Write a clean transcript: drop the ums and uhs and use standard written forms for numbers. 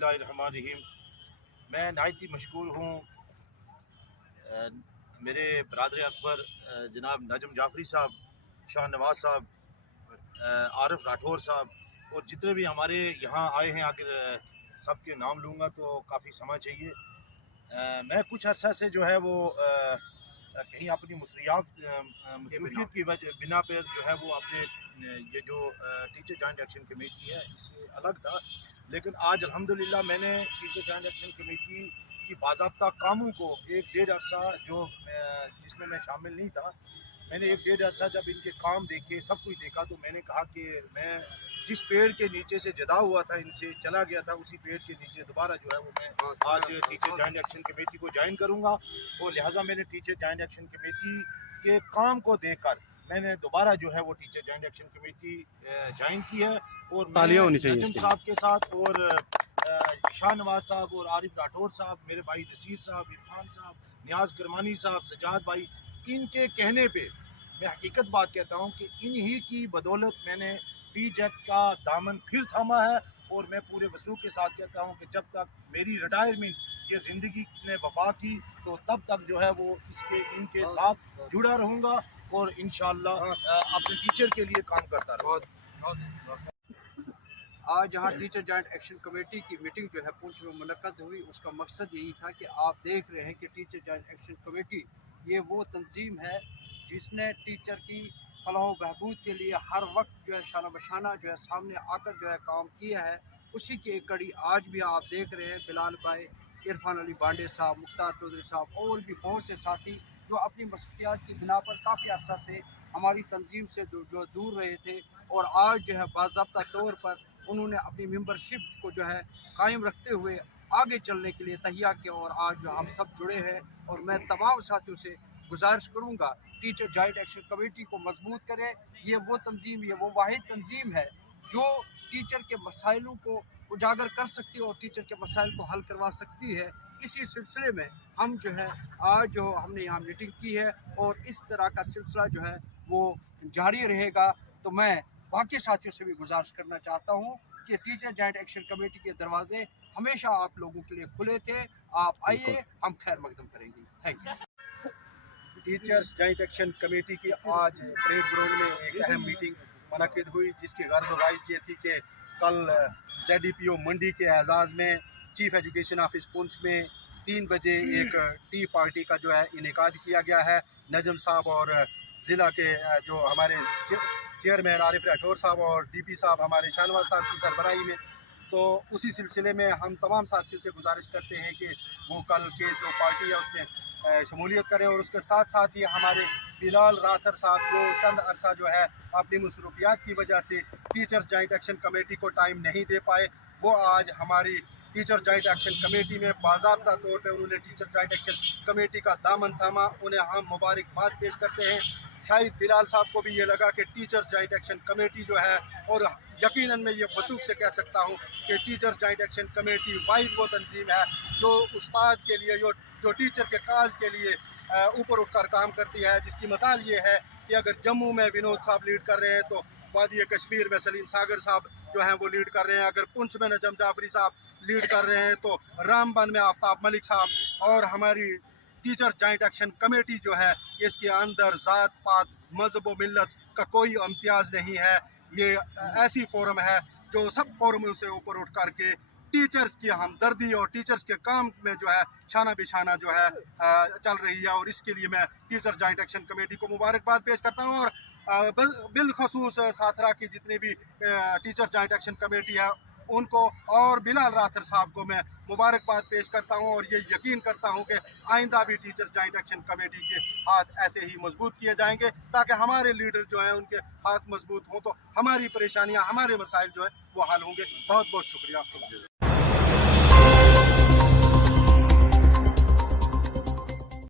बिस्मिल्लाहिर्रहमानिर्रहीम। मैं नहायत ही मशकूर हूँ मेरे बरदर अकबर जनाब नजम जाफरी साहब, शाह नवाज साहब, आरिफ राठौर साहब और जितने भी हमारे यहाँ आए हैं। अगर सबके नाम लूँगा तो काफ़ी समय चाहिए। मैं कुछ अर्सा से जो है वो कहीं अपनी मसरूफियत की वजह बिना पर जो है वो अपने ये जो टीचर जॉइंट एक्शन कमेटी है इससे अलग था। लेकिन आज अल्हम्दुलिल्लाह मैंने टीचर जॉइंट एक्शन कमेटी की बाज़ाब्ता कामों को एक डेढ़ अरसा जिसमें मैं शामिल नहीं था, मैंने एक डेढ़ अरसा जब इनके काम देखे, सब कुछ देखा, तो मैंने कहा कि मैं जिस पेड़ के नीचे से जुदा हुआ था, इनसे चला गया था, उसी पेड़ के नीचे दोबारा जो है वो मैं आज टीचर जॉइंट एक्शन कमेटी को ज्वाइन करूँगा। और लिहाजा मैंने टीचर जॉइंट एक्शन कमेटी के काम को देखकर मैंने दोबारा जो है वो teacher joint action committee join की है। और नजम साहब के साथ और शाह नवाज साहब और आरिफ राठौर साहब, मेरे भाई नसीर साहब, इरफान साहब, नियाज करमानी साहब, सजाद भाई, इनके कहने पे मैं हकीकत बात कहता हूँ कि इन्हीं की बदौलत मैंने पीजेड का दामन फिर थामा है। और मैं पूरे वसूख के साथ कहता हूँ कि जब तक मेरी रिटायरमेंट ये ज़िंदगी ने वफा की तो तब तक जो है वो इनके साथ जुड़ा रहूँगा और इंशाअल्लाह अपने टीचर के लिए काम करता रहूँगा। आज यहाँ टीचर जॉइंट एक्शन कमेटी की मीटिंग जो है पुंछ में मुनक्कद हुई। उसका मकसद यही था कि आप देख रहे हैं कि टीचर जॉइंट एक्शन कमेटी ये वो तंजीम है जिसने टीचर की फलाह बहबूद के लिए हर वक्त जो है शाना बशाना जो है सामने आकर जो है काम किया है। उसी की एक कड़ी आज भी आप देख रहे हैं। बिलाल भाई, इरफान अली बांडे साहब, मुख्तार चौधरी साहब और भी बहुत से साथी जो अपनी मसरूफियात की बिना पर काफ़ी अर्सा से हमारी तंजीम से जो दूर रहे थे और आज जो है बाज़ाब्ता तौर पर उन्होंने अपनी मेंबरशिप को जो है कायम रखते हुए आगे चलने के लिए तहिया किया और आज जो हम सब जुड़े हैं। और मैं तमाम साथियों से गुजारिश करूंगा टीचर जॉइंट एक्शन कमेटी को मजबूत करें। ये वो तंजीम, ये वो वाहिद तंजीम है जो टीचर के मसाइलों को उजागर कर सकती है और टीचर के मसाइल को हल करवा सकती है। इसी सिलसिले में हम जो है आज जो हमने यहाँ मीटिंग की है और इस तरह का सिलसिला जो है वो जारी रहेगा। तो मैं बाकी साथियों से भी गुजारिश करना चाहता हूँ कि टीचर जॉइंट एक्शन कमेटी के दरवाजे हमेशा आप लोगों के लिए खुले थे। आप आइए, हम खैर मकदम करेंगे। Thank you. Teachers joint action committee की आज परेड ग्राउंड में एक अहम मीटिंग मुनक्किद हुई जिसकी गर्ज वाइज ये थी कि कल ZDPO मंडी के एजाज़ में चीफ एजुकेशन ऑफिस पुंछ में 3 बजे एक टी पार्टी का जो है इनेकाद किया गया है। नजम साहब और ज़िला के जो हमारे चेयरमैन आरिफ राठौर साहब और DP साहब हमारे शाहनवाज साहब की सरबराही में। तो उसी सिलसिले में हम तमाम साथियों से गुजारिश करते हैं कि वो कल के जो पार्टी है उसमें शमूलियत करें। और उसके साथ साथ ही हमारे बिलाल राठौर साहब जो चंद अरसा जो है अपनी मसरूफियात की वजह से टीचर्स जॉइंट एक्शन कमेटी को टाइम नहीं दे पाए, वो आज हमारी टीचर जॉइंट एक्शन कमेटी में बाज़ाब्ता तौर पे उन्होंने टीचर जॉइंट एक्शन कमेटी का दामन थामा। उन्हें हम मुबारकबाद पेश करते हैं। शायद बिलाल साहब को भी ये लगा कि टीचर्स जॉइंट एक्शन कमेटी जो है, और यकीनन मैं ये वसूख से कह सकता हूँ कि टीचर्स जॉइंट एक्शन कमेटी वाहिद वो तंजीम है जो उस्ताद के लिए, जो टीचर के काज के लिए ऊपर उठकर काम करती है। जिसकी मिसाल ये है कि अगर जम्मू में विनोद साहब लीड कर रहे हैं तो वादी कश्मीर में सलीम सागर साहब जो हैं वो लीड कर रहे हैं। अगर पुंछ में नजम जाफरी साहब लीड कर रहे हैं तो रामबन में आफ्ताब मलिक साहब। और हमारी टीचर जॉइंट एक्शन कमेटी जो है इसके अंदर ज़ात पात मजहब व मिल्लत का कोई इम्तियाज़ नहीं है। ये ऐसी फोरम है जो सब फोरमों से ऊपर उठ करके टीचर्स की हमदर्दी और टीचर्स के काम में जो है शाना बिशाना जो है चल रही है। और इसके लिए मैं टीचर जॉइंट एक्शन कमेटी को मुबारकबाद पेश करता हूँ। और बिलखसूस साथरा की जितनी भी टीचर जॉइंट एक्शन कमेटी है उनको और बिलाल राठौर साहब को मैं मुबारकबाद पेश करता हूं। और ये यकीन करता हूं कि आइंदा भी टीचर्स जॉइंट एक्शन कमेटी के हाथ ऐसे ही मजबूत किए जाएंगे ताकि हमारे लीडर जो हैं उनके हाथ मजबूत हों तो हमारी परेशानियां, हमारे मसाइल जो है वो हल होंगे। बहुत बहुत शुक्रिया आपको।